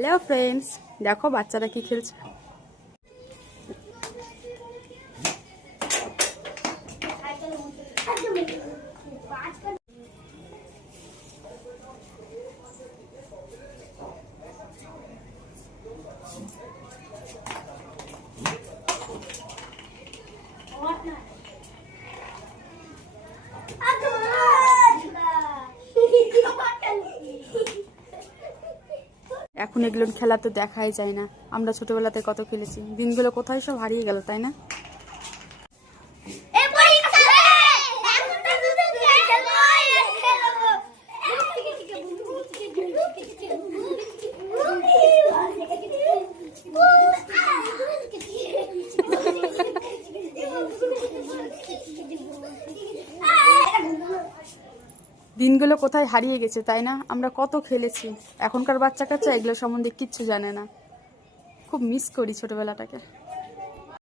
Hello friends, দেখো বাচ্চারা কি খেলছে। এখন এগুলো খেলা তো দেখাই যায় না। আমরা ছোটবেলাতে কত খেলেছি, দিনগুলো কোথায় সব হারিয়ে গেল, তাই না? দিনগুলো কোথায় হারিয়ে গেছে, তাই না? আমরা কত খেলেছি। এখনকার বাচ্চা কাচ্চা এগুলো সম্বন্ধে কিচ্ছু জানে না। খুব মিস করি ছোটবেলাটাকে।